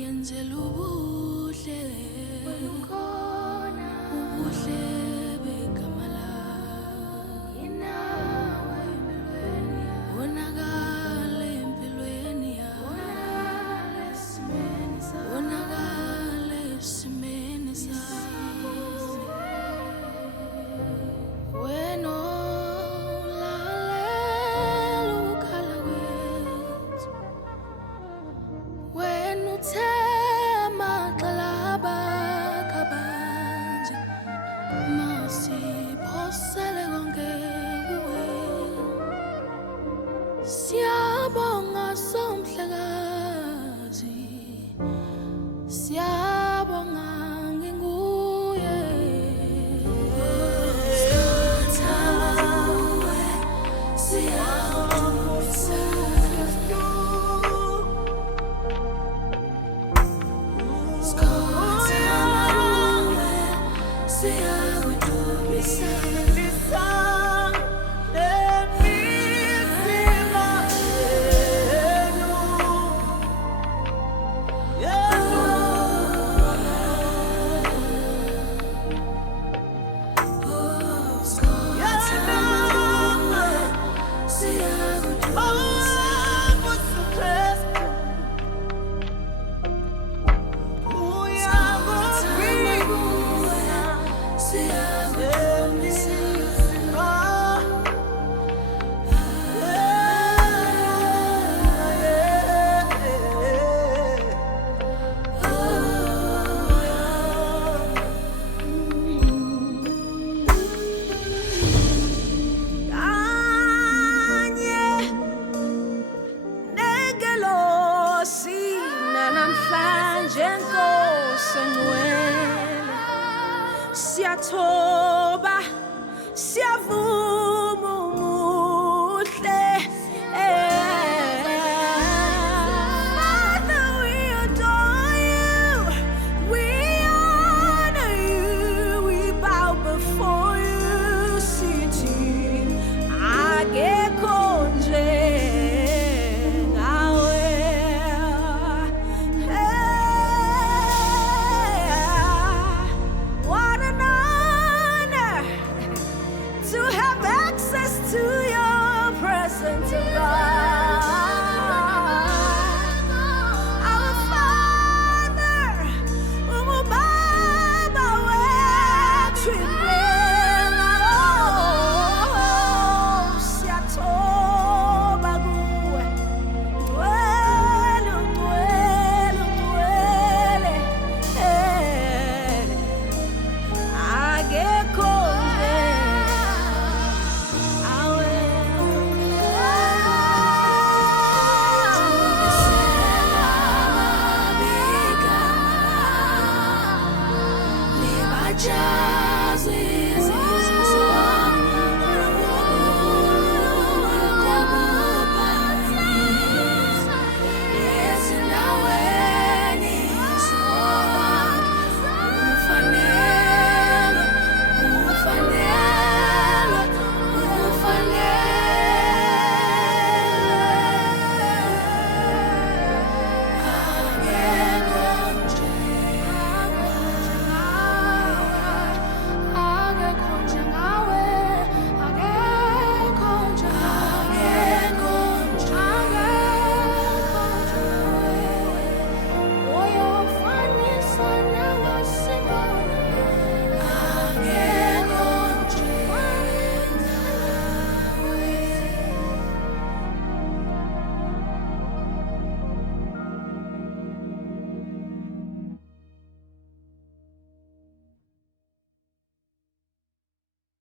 ngiyenzela ubuhle ubuhle begama lakho wonakale empilweni yami wonakale esimeni sami wena olalela ukukhala kwethu wena uthe amagxalaba kabanje masiphosele konke kuwe siyabonga somhlakazi siyabonga nginguye Siyathoba siyavuma umuhle Father, we adore you, we honor you, we bow before you, sitting akekho njengawe. What an honor to have access to your presence, oh God. Our Father, Baba wethu impela, siyathoba kuwe, ungcwele, ungcwele, ungcwele, akekho njengawe.